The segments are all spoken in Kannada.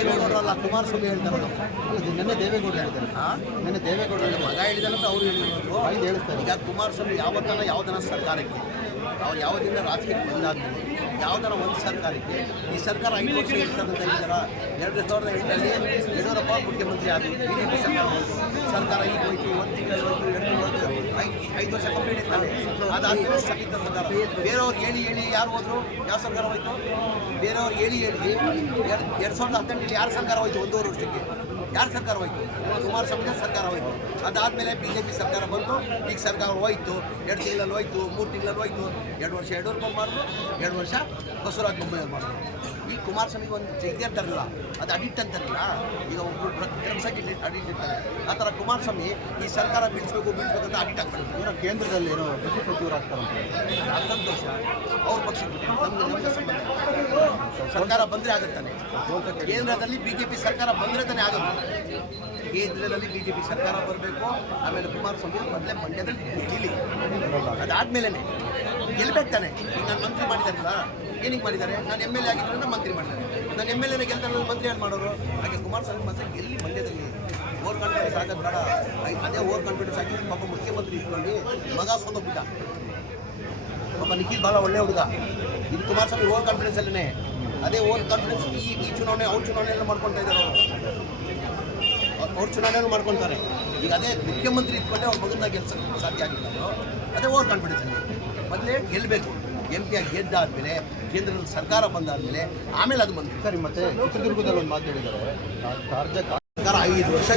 ದೇವೇಗೌಡರಲ್ಲ, ಕುಮಾರಸ್ವಾಮಿ ಹೇಳ್ತಾರೆ ನಿನ್ನೆ ದೇವೇಗೌಡರು ಹೇಳ್ತಾರೆ? ನಿನ್ನೆ ದೇವೇಗೌಡರು ಮಗ ಹೇಳಿದಾನಂತ ಅವ್ರು ಹೇಳಿದ್ರು. ಅಲ್ಲಿ ಹೇಳ್ತಾರೆ. ಈಗ ಕುಮಾರಸ್ವಾಮಿ ಯಾವತ್ತನ ಯಾವ್ದನ ಸರ್ಕಾರಕ್ಕೆ? ಅವ್ರು ಯಾವತ್ತಿಂದ ರಾಜಕೀಯಕ್ಕೆ ಬಂದಾದ್ಮೇಲೆ? ಯಾವ್ದನ ಒಂದು ಸರ್ಕಾರಕ್ಕೆ? ಈ ಸರ್ಕಾರ ಐದು ವರ್ಷ ಇರ್ತದೆ ಅಂತ ಹೇಳಿದಾರ. ಎರಡು ಸಾವಿರದ ಎಂಟಲ್ಲಿ ಯಡಿಯೂರಪ್ಪ ಮುಖ್ಯಮಂತ್ರಿ ಆದರು. ಬಿ ಸರ್ಕಾರ ಸರ್ಕಾರ ಈಗ ಹೋಯ್ತು ಒಂದು ತಿಂಗಳು. ಹೋಯ್ತು ಐದು ಐದು ವರ್ಷ ಕಂಪ್ಲೀಟ್ ಇರ್ತಾರೆ ಅದಾದ್ಮೇಲೆ ಸರ್ಕಾರ. ಬೇರೆಯವ್ರು ಹೇಳಿ ಹೇಳಿ ಯಾರು ಹೋದ್ರು? ಯಾವ ಸರ್ಕಾರ ಹೋಯ್ತು? ಬೇರೆಯವ್ರು ಹೇಳಿ ಹೇಳಿ. ಎರಡು ಎರಡು ಸಾವಿರದ ಹದಿನೆಂಟರಲ್ಲಿ ಯಾರು ಸರ್ಕಾರ ಹೋಯ್ತು ಒಂದೂವರೆ ವರ್ಷಕ್ಕೆ? ಯಾರು ಸರ್ಕಾರ ಹೋಯ್ತು? ಕುಮಾರಸ್ವಾಮಿ ಸರ್ಕಾರ ಹೋಯ್ತು. ಅದಾದಮೇಲೆ ಬಿ ಜೆ ಪಿ ಸರ್ಕಾರ ಬಂತು ಈಗ ಸರ್ಕಾರ ಹೋಯ್ತು ಎರಡು ತಿಂಗಳಲ್ಲಿ ಹೋಯ್ತು ಮೂರು ತಿಂಗಳಲ್ಲಿ ಹೋಯ್ತು ಎರಡು ವರ್ಷ ಯಡಿಯೂರಪ್ಪ ಮಾಡಿದ್ರು ಎರಡು ವರ್ಷ ಬಸವರಾಜ ಬೊಮ್ಮಾಯಿ ಮಾಡಿದ್ರು ಈ ಕುಮಾರಸ್ವಾಮಿಗೆ ಒಂದು ಅಂತ ಅಂತಾರಲ್ಲ ಅದು ಅಡಿಟ್ ಅಂತಾರಲ್ಲ ಈಗ ಒಬ್ಬರು ಇಲ್ಲಿ ಅಡಿಟ್ ಇರ್ತಾರೆ. ಆ ಥರ ಕುಮಾರಸ್ವಾಮಿ ಈ ಸರ್ಕಾರ ಬೀಳಿಸ್ಬೇಕು ಬೀಳಿಸ್ಬೇಕು ಅಂತ ಅಡಿಟ್ ಆಗ್ತಾರೆ ಕೇಂದ್ರದಲ್ಲಿ ಏನೋ ಕೃಷಿ ಆಗ್ತಾರೆ ಆ ಸಂತೋಷ. ಅವ್ರ ಪಕ್ಷಕ್ಕೆ ನಮ್ಮ ಸಂಬಂಧ. ಸರ್ಕಾರ ಬಂದರೆ ಆಗುತ್ತಾನೆ ಕೇಂದ್ರದಲ್ಲಿ ಬಿಜೆಪಿ ಸರ್ಕಾರ ಬಂದರೆ ತಾನೇ ಆಗುತ್ತೆ. ಕೇಂದ್ರದಲ್ಲಿ ಬಿಜೆಪಿ ಸರ್ಕಾರ ಬರಬೇಕು, ಆಮೇಲೆ ಕುಮಾರಸ್ವಾಮಿ ಮೊದಲೇ ಮಂಡ್ಯದಲ್ಲಿ ಗೆಲ್ಲಿ. ಅದಾದ್ಮೇಲೆ ಗೆಲ್ಬೇಕು ತಾನೆ. ಈಗ ನಾನು ಮಂತ್ರಿ ಮಾಡಿದಾರಲ್ಲ ಏನಕ್ಕೆ ಮಾಡಿದ್ದಾರೆ ನಾನು ಎಂ ಎಲ್ ಎ ಆಗಿದ್ದರಿಂದ ಮಂತ್ರಿ ಮಾಡಿದ್ದಾರೆ ನಾನು ಎಂ ಎಲ್ ಎನ ಗೆಲ್ತಾರೆ ಮಂತ್ರಿ ಏನು ಮಾಡೋರು? ಹಾಗೆ ಕುಮಾರಸ್ವಾಮಿ ಮಾತ್ರ ಗೆಲ್ಲಿ ಮಂಡ್ಯದಲ್ಲಿ ಓವರ್ ಕಾನ್ಫಿಡೆನ್ಸ್ ಆಗೋದು ಬೇಡ. ಅದೇ ಓವರ್ ಕಾನ್ಫಿಡೆನ್ಸ್ ಆಗಿ ಪಾಪ ಮುಖ್ಯಮಂತ್ರಿ ಇಟ್ಕೊಂಡು ಮಗ ಸೋತೋಗ್ಬಿಟ್ಟ ಪಾಪ ನಿಖಿಲ್ ಭಾಳ ಒಳ್ಳೆ ಹುಡುಗ. ಇದು ಕುಮಾರಸ್ವಾಮಿ ಓವರ್ ಕಾನ್ಫಿಡೆನ್ಸ್ ಅಲ್ಲೇ ಅದೇ ಓನ್ ಕಾನ್ಫಿಡೆನ್ಸ್ ಈ ಈ ಚುನಾವಣೆ ಅವ್ರ ಚುನಾವಣೆಯನ್ನು ಮಾಡ್ಕೊತಾ ಇದ್ದಾರೆ ಅವರು. ಅವ್ರ ಚುನಾವಣೆಯನ್ನು ಮಾಡ್ಕೊತಾರೆ. ಈಗ ಅದೇ ಮುಖ್ಯಮಂತ್ರಿ ಇಟ್ಕೊಂಡೆ ಅವ್ರ ಮಗನ ಗೆಲ್ಸ ಸಾಧ್ಯ ಆಗಿಲ್ಲ ಅದೇ ಓವರ್ ಕಾನ್ಫಿಡೆನ್ಸ್ ಅಲ್ಲಿ. ಮೊದಲೇ ಗೆಲ್ಲಬೇಕು ಎಂ ಪಿ ಆಗಿ ಗೆದ್ದಾದ್ಮೇಲೆ ಕೇಂದ್ರದಲ್ಲಿ ಸರ್ಕಾರ ಬಂದಾದ್ಮೇಲೆ ಆಮೇಲೆ ಅದು ಮಂತ್ರಿ ಸರಿ ಮತ್ತೆ ಚಿತ್ರದುರ್ಗದಲ್ಲಿ ಒಂದು ಮಾತು ಹೇಳಿದ್ದಾರೆ ಸರ್ಕಾರ ಐದು ವರ್ಷ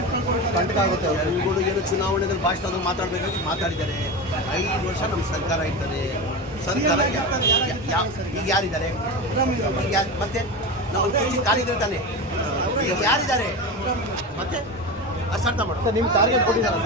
ಇತ್ತು. ಕಂಟಕ ಆಗುತ್ತೆ ಅವ್ರಿಗೆ. ಜನಗಳು ಏನು ಚುನಾವಣೆಯಲ್ಲಿ ಭಾಷಣದಲ್ಲಿ ಮಾತಾಡಬೇಕಾಗಿ ಮಾತಾಡಿದ್ದಾರೆ. ಐದು ವರ್ಷ ನಮ್ಮ ಸರ್ಕಾರ ಇರ್ತದೆ. ಸರ್ಕಾರ ಈಗ ಯಾರಿದ್ದಾರೆ? ಮತ್ತೆ ನಾವು ಖಾಲಿದ್ರೆ ತಾನೆ. ಯಾರಿದ್ದಾರೆ? ಮತ್ತೆ ಅಸರ್ಥ ಅರ್ಥ ನಿಮ್ಮ ಟಾರ್ಗೆಟ್ ಕೊಟ್ಟಿದ್ದಾರೆ.